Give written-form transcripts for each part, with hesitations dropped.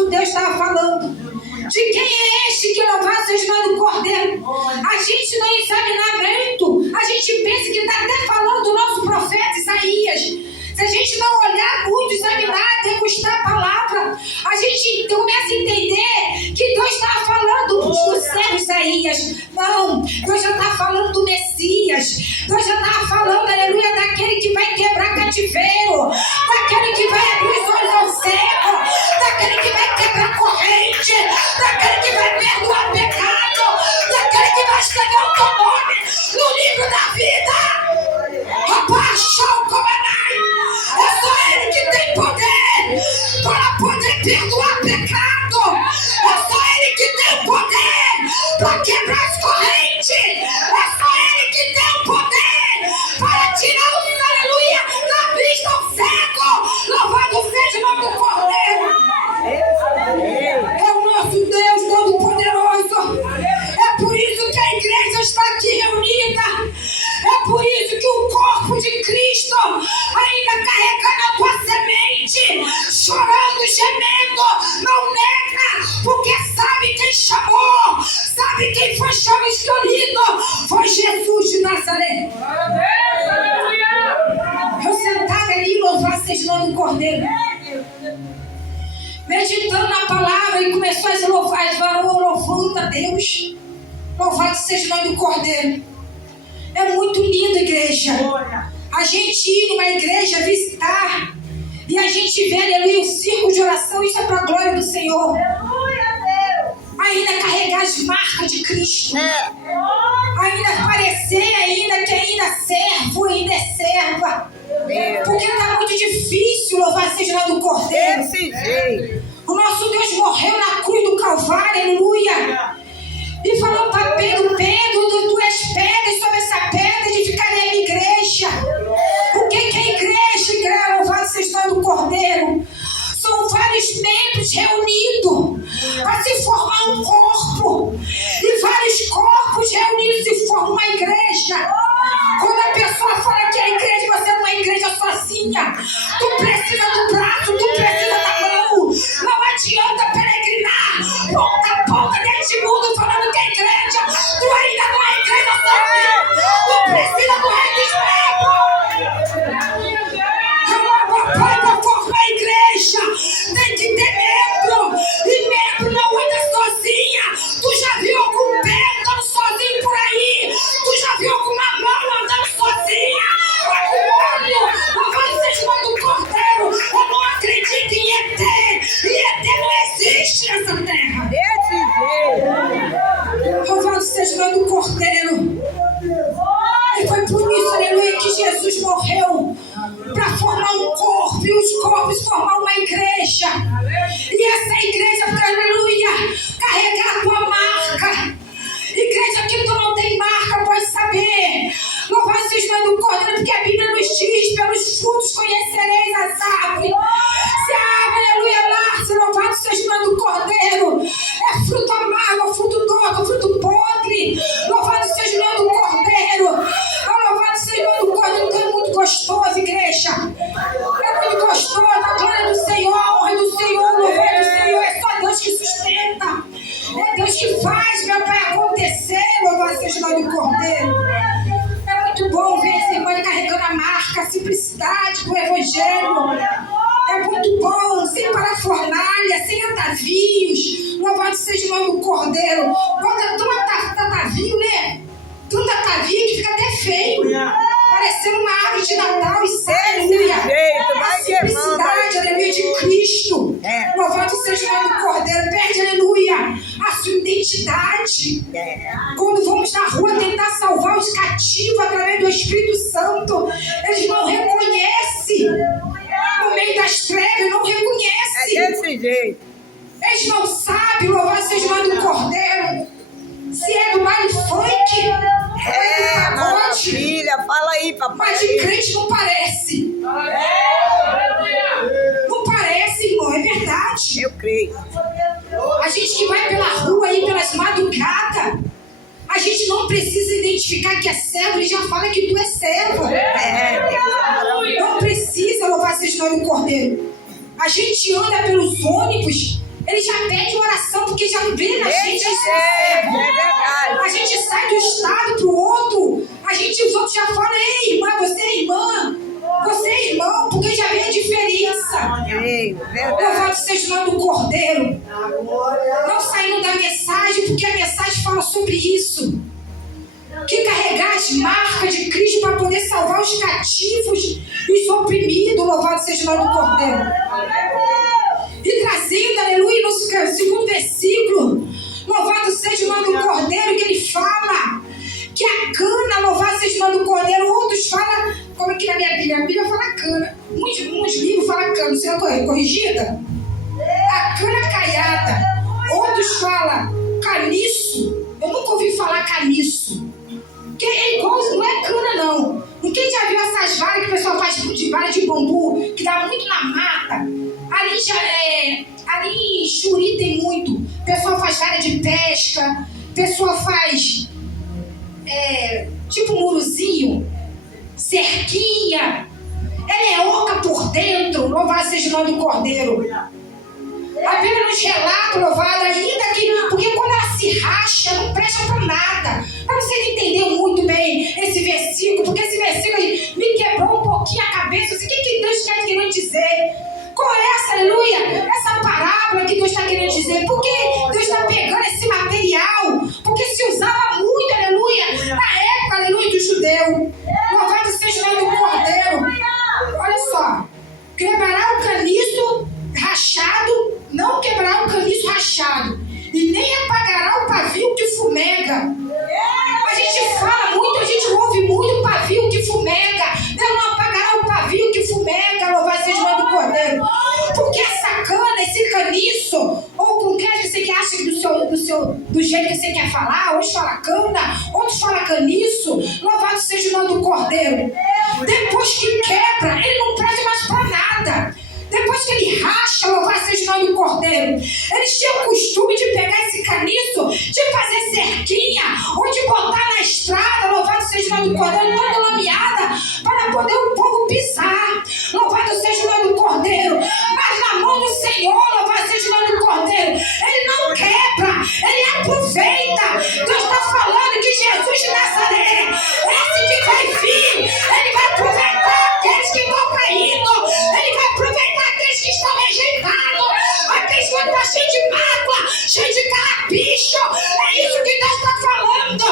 nosso Deus estava falando. De quem é este que louvado seja o nome do Cordeiro? A gente não examina muito. A gente pensa que está até falando do nosso profeta Isaías. Se a gente não olhar muito, examinar, degustar a palavra, a gente começa a entender que Deus estava falando do servo Isaías. Não, Deus já está falando do Messias. Deus já está falando, aleluia, daquele que vai quebrar cativeiro, daquele que vai abrir os olhos ao cego, daquele que vai quebrar corrente, daquele que vai perdoar pecado, daquele que vai escrever o teu nome no livro da vida. Abaixou o comanai. É só Ele que tem poder para poder perdoar pecado. É só Ele que tem poder para quebrar as correntes. É só Ele que tem o poder para tirar o aleluia da vista ao cego. Louvado seja o nome do Cordeiro. É o nosso Deus Todo-Poderoso. É por isso que a igreja está aqui reunida. É por isso que o corpo de Cristo ainda carregando a tua semente, chorando, gemendo, não nega, porque sabe quem chamou, sabe quem foi escolhido, foi Jesus de Nazaré. Eu sentado ali, louvar seja o nome do Cordeiro, meditando na palavra, e começou a louvar, louvando a Deus. Louvado seja o nome do Cordeiro. É muito lindo, igreja. A gente ir numa igreja visitar e a gente vê, aleluia, o círculo de oração. Isso é para a glória do Senhor. Ainda carregar as marcas de Cristo. Ainda parecer ainda que ainda é servo, ainda é serva. Porque está muito difícil louvar seja o nome do Cordeiro. O nosso Deus morreu na cruz do Calvário, aleluia. E falou para Pedro, tu és pedra, sobre essa pedra edificarei a minha igreja. O que é igreja? Louvado seja o nome do Cordeiro. São vários membros reunidos para se formar um corpo. E vários corpos reunidos se formam uma igreja. Quando a pessoa fala que a igreja, você não é igreja sozinha. Tu precisa do braço, tu precisa da mão. Não adianta peregrinar ponta a ponta deste mundo falando que é igreja. Tu ainda não é igreja sozinha. Tu precisa do rei dos membros. Papai, para formar a igreja tem que ter membro. E membro não anda sozinha. Tu já viu algum pé andando sozinho por aí? Tu já viu alguma mão andando sozinha? Olho, louvado seja o nome do Cordeiro. Eu não acredito em ET. E ET não existe nessa terra. Louvado seja o nome do Cordeiro. E foi por isso, aleluia, que Jesus morreu, para formar um corpo, e os corpos formar uma igreja. E essa igreja, aleluia, carregar a tua marca. Igreja que tu não tem marca, pode saber. Louvado seja o nome do Cordeiro, porque a Bíblia nos diz: pelos frutos conhecereis as árvores. Se a árvore, aleluia, nasce, louvado seja o nome do Cordeiro, é fruto amargo, fruto doce, fruto podre. Louvado seja o nome do Cordeiro. Louvado seja o nome do Cordeiro, que é muito gostoso, igreja. É muito gostoso, a glória do Senhor, a honra do Senhor, o louvor do Senhor. É só Deus que sustenta. É Deus que faz, meu Pai, acontecer. Louvado seja o nome do Cordeiro. É muito bom ver esse irmão carregando a marca, a simplicidade do Evangelho. É muito bom, sem parafernália, sem atavios. Louvado seja o nome do Cordeiro. Bota tanto atavio, né? Tanto atavio que fica até feio. Parecendo uma árvore de Natal e sai, aleluia. A simplicidade, aleluia, de Cristo. Louvado seja o nome do Cordeiro. Perde, aleluia, a sua identidade. Quando vamos na rua tentar salvar os cativos através do Espírito Santo, eles não reconhecem. No meio das trevas, não reconhecem. É desse jeito. Eles não sabem, louvado seja o nome do Cordeiro, se é do baile funk, É, maravilha. Fala aí, papai. mas de crente não parece. Não parece, irmão, é verdade. Eu creio. A gente que vai pela rua aí, pelas madrugadas, a gente não precisa identificar que é servo, ele já fala que tu é servo. Não precisa, louvar seja o nome do Cordeiro. A gente anda pelos ônibus, Ele já pede oração, porque já vê na gente. É verdade. A gente sai do estado pro outro. Os outros já falam: ei, irmã, você é irmã. Você é irmão, porque já vê a diferença. Louvado seja o nome do Cordeiro. Não saindo da mensagem, porque a mensagem fala sobre isso. Que carregar as marcas de Cristo para poder salvar os cativos e os oprimidos. Louvado seja o nome do Cordeiro. E trazendo, aleluia, no segundo versículo, louvado seja o nome do Cordeiro, que ele fala que a cana, louvado seja o nome do Cordeiro. Outros falam, como aqui na minha Bíblia, a Bíblia fala cana. Uns livros falam cana, você não é corrigida? A cana caiada. Outros falam caniço. Eu nunca ouvi falar caniço. Que é igual, não é cana não. Quem já viu essas varas que o pessoal faz de vara de bambu, que dá muito na mata? Ali em Xuri tem muito. O pessoal faz vara de pesca, o pessoal faz tipo murozinho, cerquinha. Ela é oca por dentro, louvado seja o nome do Cordeiro. A Bíblia nos relata, louvado, ainda que, porque quando ela se racha, não presta para nada. Mas você não entendeu muito bem esse versículo, porque esse versículo me quebrou um pouquinho a cabeça. O que Deus está querendo dizer? Qual é essa, aleluia? Essa parábola que Deus está querendo dizer? Por que Deus está pegando esse material? Porque se usava muito, aleluia, na época, aleluia, do judeu. Louvado seja o nome do Cordeiro. Olha só, quebrará o caniço rachado, não quebrará o caniço rachado, e nem apagará o pavio que fumega. A gente fala muito, a gente ouve muito pavio que fumega. Não apagará o pavio que fumega, louvado seja o nome do Cordeiro. Porque essa cana, esse caniço, ou com que você que acha que do jeito que você quer falar, uns falam cana, outros falam caniço, louvado seja o nome do Cordeiro. Depois que quebra, ele não presta mais para nada. Depois que ele racha, louvado seja o nome do Cordeiro. Eles tinham o costume de pegar esse caniço, de fazer cerquinha, ou de botar na estrada, louvado seja o nome do Cordeiro, toda lameada, para poder o povo pisar. Louvado seja o nome do Cordeiro. Mas na mão do Senhor, louvado seja o nome do Cordeiro, ele não quebra, ele aproveita. Deus está falando que Jesus de Nazaré, esse que vai vir, ele vai aproveitar aqueles que estão caindo, ele vai aproveitar aqueles que estão rejeitados, aqueles que estão cheios de mágoa, cheios de carrapicho. É isso que Deus está falando.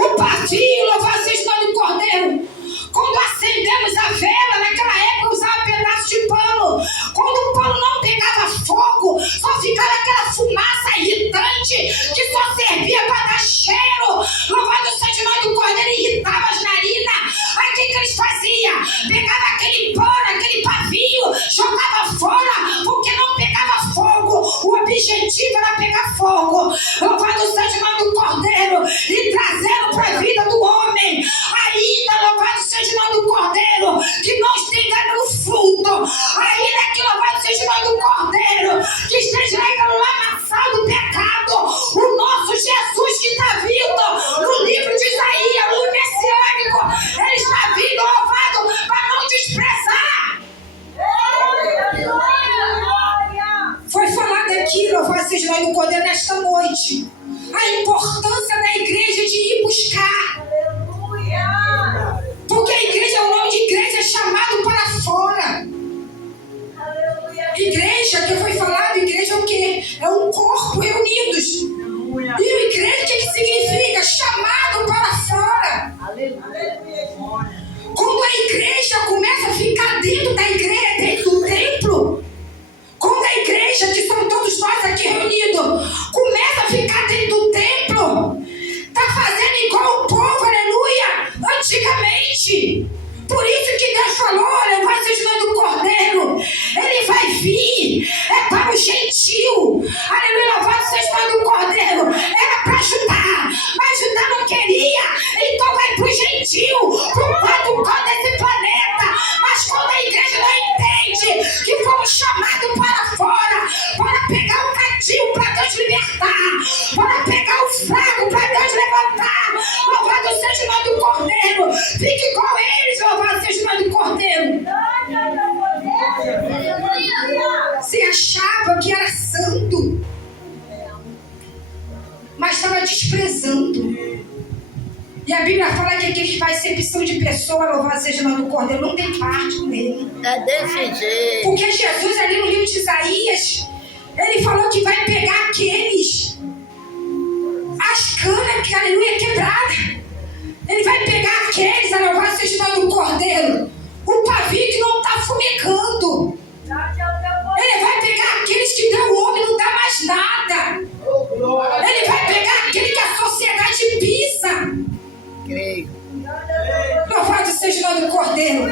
O pavio, louvado seja o nome do Cordeiro. Quando acendemos a vela, naquela época usava pedaço de pano. Quando o pano não pegava fogo, só ficava aquela fumaça irritante que só servia para dar cheiro. Louvado seja o nome do Cordeiro, irritava as narinas. Aí o que eles faziam? Pegava aquele pano, aquele pavio, jogava fora, porque não pegava fogo. O objetivo era pegar fogo. Louvado seja o nome do Cordeiro, e trazendo para a vida do homem. Ainda, louvado seja o nome do Cordeiro, que não esteja no fruto. Ainda que, louvado seja o nome do Cordeiro, que esteja ainda no lamaçal do pecado. O nosso Jesus que está vindo no livro de Isaías, no messiânico, ele está vindo, louvado, para não desprezar. Foi falado aqui, louvado seja o nome do Cordeiro, nesta noite, a importância da igreja de ir buscar. Porque a igreja é o nome de igreja chamado para fora. Igreja, que foi falado, igreja é o quê? É um corpo reunidos. E a igreja, o que significa? Chamado para fora. Quando a igreja começa a ficar dentro da igreja, dentro do templo, quando a igreja, que são todos nós aqui reunidos, começa a ficar dentro do templo, está fazendo igual o povo, aleluia, antigamente. Por isso que Deus falou, olha, vai ser o nome do Cordeiro, ele vai vir, é para o gentil, aleluia, louvado seja o nome do Cordeiro, era para Judá, mas Judá não queria, então vai para o gentil, para o quadro desse planeta. Mas quando a igreja não entende que fomos chamados para fora, para pegar o cativo para Deus libertar, para pegar o fraco para Deus levantar, louvado seja o nome do Cordeiro, fique igual eles, louvado seja o nome do Cordeiro. Se achava que desprezando. E a Bíblia fala que aquele que faz acepção de pessoa, louvado seja o nome do Cordeiro, não tem parte com ele. É desse jeito. Porque Jesus, ali no livro de Isaías, ele falou que vai pegar aqueles, as canas que, aleluia, quebrada. Ele vai pegar aqueles, louvado seja o nome do Cordeiro, o pavio que não está fumegando. Ele vai pegar aqueles que deu o homem e não dá mais nada. Ele vai pegar aquele que a sociedade pisa. Creio. Louvado seja o nome do Cordeiro.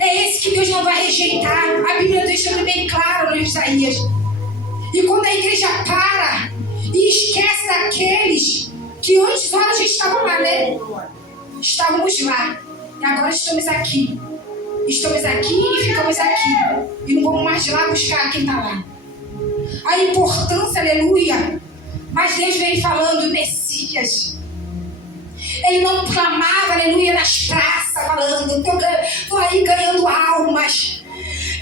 É esse que Deus não vai rejeitar. A Bíblia deixa bem claro no Isaías. E quando a igreja para e esquece daqueles que antes nós a gente estava lá, né? Estávamos lá. E agora estamos aqui. Estamos aqui e ficamos aqui. E não vamos mais lá buscar quem está lá. A importância, aleluia. Mas Deus vem falando, Messias. Ele não clamava, aleluia, nas praças, falando, estou aí ganhando almas.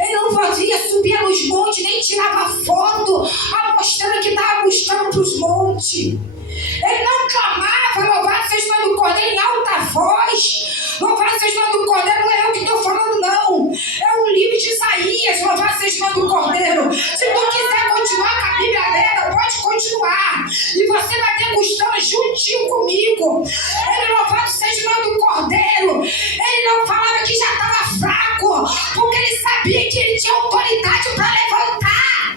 Ele não podia subir nos montes, nem tirava foto, mostrando que estava buscando para os montes. Ele não clamava, louvado seja o nome do Cordeiro, em alta voz. Louvado seja o nome do Cordeiro, não é eu que estou falando, não. É um livro de Isaías, louvado seja o nome do Cordeiro. Se tu quiser continuar com a Bíblia aberta, pode continuar. E você vai degustando juntinho comigo. Ele, louvado seja o nome do Cordeiro. Ele não falava que já estava fraco, porque ele sabia que ele tinha autoridade para levantar.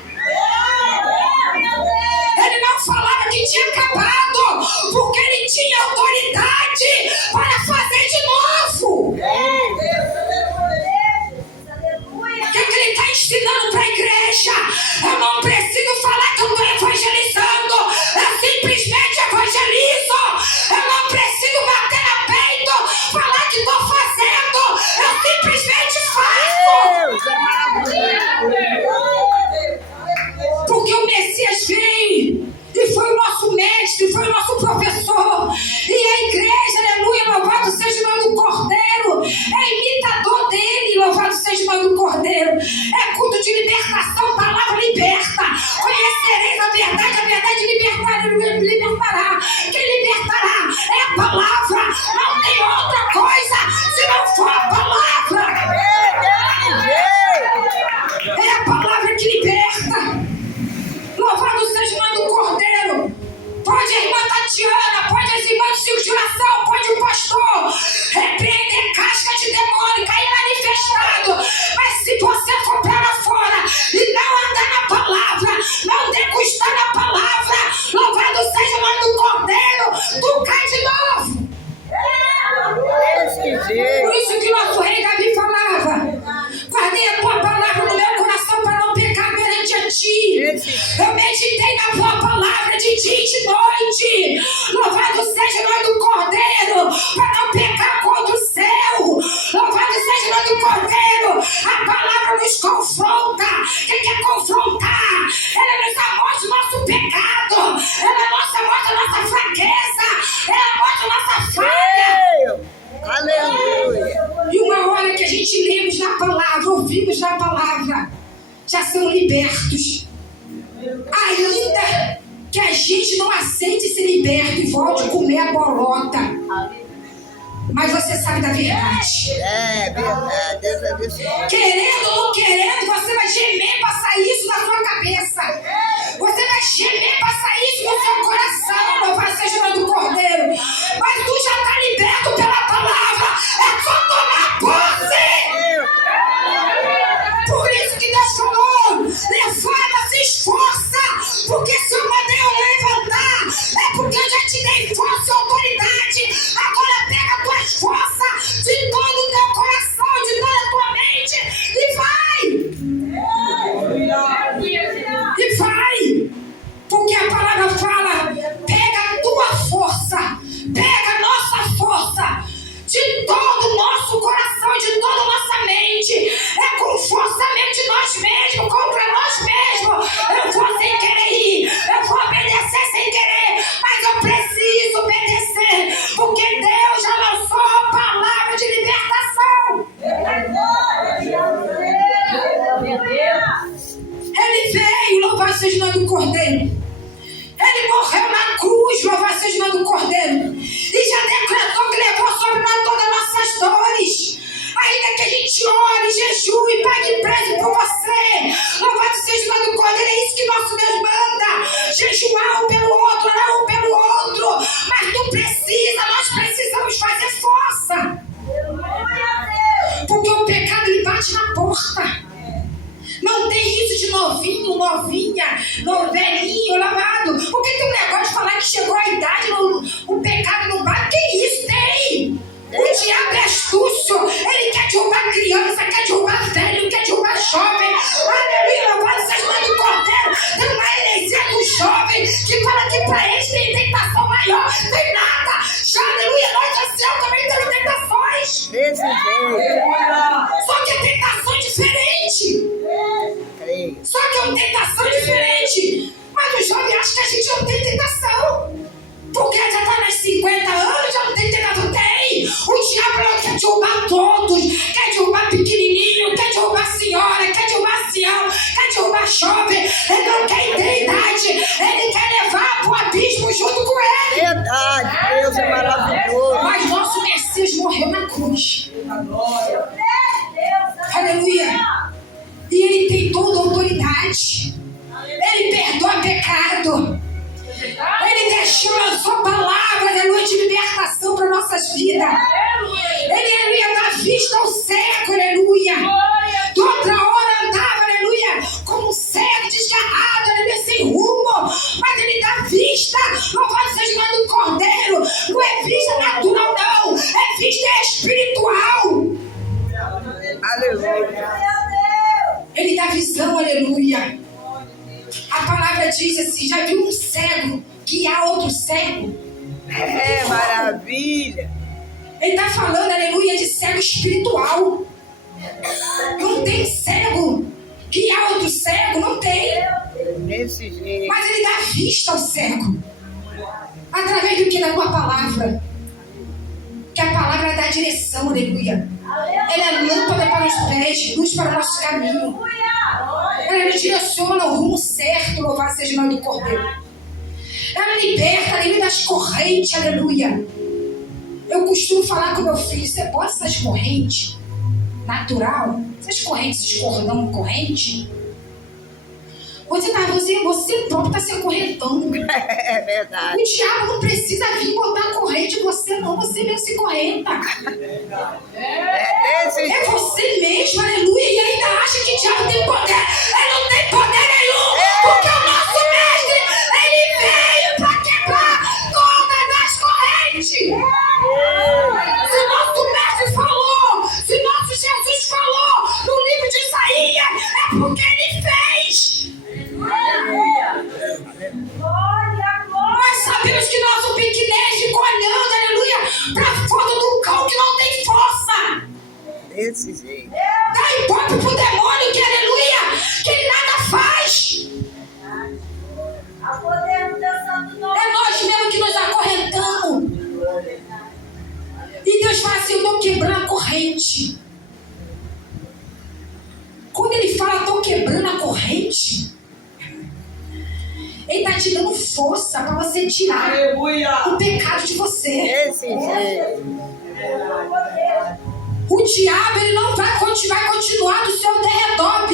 Ele não falava que tinha acabado, porque ele tinha autoridade para fazer de novo. O que ele está ensinando para a igreja? Eu não preciso falar que eu estou evangelizando, eu simplesmente evangelizo. Eu não preciso bater no peito, falar que estou fazendo, eu simplesmente faço. Porque o Messias veio e foi o nosso mestre, foi o nosso professor. E a igreja, aleluia, louvado seja o nome do Cordeiro, é imitador dele, louvado seja o nome do Cordeiro. É culto de libertação, palavra liberta. Conhecereis a verdade libertará. Quem libertará é a palavra, não tem outra coisa se não for a palavra. É a palavra que liberta. Louvado seja o nome do Cordeiro. Pode a irmã Tatiana, pode as irmãs do ciclo de oração, pode o pastor repreender casca de demônio, cair manifestado. Mas se você for para lá fora e não andar na palavra, não degustar na palavra, louvado seja o nome do Cordeiro, tu cai de novo. Por isso que nosso rei Davi falava: guardei a tua palavra no meu coração para não pecar perante a ti. Eu meditei na tua palavra de dia e de noite. Louvado seja o nome do Cordeiro, para não pecar contra o céu. Louvado seja o nome do Cordeiro. A palavra nos confronta. Quem quer confrontar? Ela nos mostra o nosso pecado. Ela mostra a nossa fraqueza. Ela mostra a nossa falha. Aleluia. E uma hora que a gente lemos na palavra, ouvimos na palavra, já são libertos. Ainda que a gente não aceite ser liberto e volte a comer a bolota, mas você sabe da verdade. É verdade. Deus é desse jeito. Querendo ou não querendo, você vai gemer para sair isso da sua cabeça. Você vai gemer para sair isso do seu coração. Louvado seja o nome do Cordeiro. Mas tu já está liberto pela palavra. É só tomar posse. Por isso que Deus falou: levanta, se esforça. Porque se eu mandei eu levantar, é porque eu já te dei força e autoridade. Agora pega a tua força de todo o teu coração, de toda a tua mente e vai. E vai. Porque a palavra fala: pega a tua força, pega a nossa força, de todo o nosso coração, de toda a nossa mente. É com força mesmo de nós mesmos, contra nós mesmos. Eu vou sem querer ir, eu vou obedecer sem querer, mas eu preciso obedecer, porque Deus já lançou a palavra de libertação. Ele veio, louvado seja o nome do Cordeiro. Ele Ele morreu na cruz, louvado seja o nome do Cordeiro. E já decretou que levou sobre nós todas as nossas dores. Ainda que a gente ore, jejue, pague preço por você. Louvado seja o nome do Cordeiro. É isso que nosso Deus manda. Jejuar um pelo outro, orar um pelo outro. Mas não precisa, nós precisamos fazer força. Porque o pecado ele bate na porta. Não tem isso de novinho, novinha, velhinho, lavado. Porque tem um negócio de falar que chegou a idade, o pecado não bate. Que isso tem? O diabo é astúcio. Ele quer derrubar criança, quer derrubar velho, quer derrubar jovem. Aleluia, louvado seja o nome do Cordeiro. Tem uma heresia do jovem que fala que pra eles tem tentação maior. Tem nada. Já, aleluia, nós do céu também temos tentações. Desse jeito. Só que é tentação diferente. Só que é uma tentação diferente. Mas o jovem acha que a gente não tem tentação. Porque já está nas 50 anos, já não tem tentação. Tem. O diabo quer derrubar todos. Quer derrubar pequenininho, quer derrubar senhora, quer derrubar ancião, quer derrubar jovem. Ele não quer ter idade. Ele quer levar para o abismo junto com ele. Verdade, Deus é maravilhoso. Mas nosso Messias morreu na cruz. Aleluia. E ele tem toda a autoridade. Ele perdoa pecado. Ele deixou, lançou palavras, aleluia, de libertação para nossas vidas. Ele, aleluia, dá vista ao cego, aleluia. De outra hora andava, aleluia, como um cego, desgarrado, aleluia, sem rumo. Mas ele dá vista, louvado seja o nome do Cordeiro. Não é vista natural, não. É vista espiritual. Aleluia. Ele dá visão, aleluia. A palavra diz assim, já viu um cego guiar outro cego? É maravilha. Ele está falando, aleluia, de cego espiritual. Não tem cego guiar outro cego, não tem. Desse jeito. Mas ele dá vista ao cego. Através do que? Da tua palavra. Que a palavra dá direção, aleluia. Ela é lâmpada para os pés, luz para o nosso caminho. Ela nos direciona ao rumo certo, louvado seja o nome do Cordeiro. Ela liberta, aleluia, das correntes, aleluia. Eu costumo falar com meu filho, você bota essas correntes natural, essas correntes, esses cordão corrente, você próprio está se acorrentando. É verdade. O diabo não precisa vir botar corrente em você, não. Você mesmo se correnta. É desse É jeito. você mesmo, aleluia. E ainda acha que o diabo tem poder. Ele não tem poder nenhum. Porque o nosso mestre, ele veio para quebrar todas as correntes. Se nosso mestre falou, se nosso Jesus falou no livro de Isaías, é porque ele fez. Nós sabemos que nosso pequenez ficou olhando, aleluia, para fora do cão que não tem força. Desse jeito. Dá ibope pro demônio que, aleluia, que ele nada faz. É nós mesmos que nos acorrentamos. E Deus fala assim, eu estou quebrando a corrente. Quando ele fala, estou quebrando a corrente, ele está te dando força para você tirar o pecado de você. Desse jeito. O diabo ele não vai continuar do seu derredor,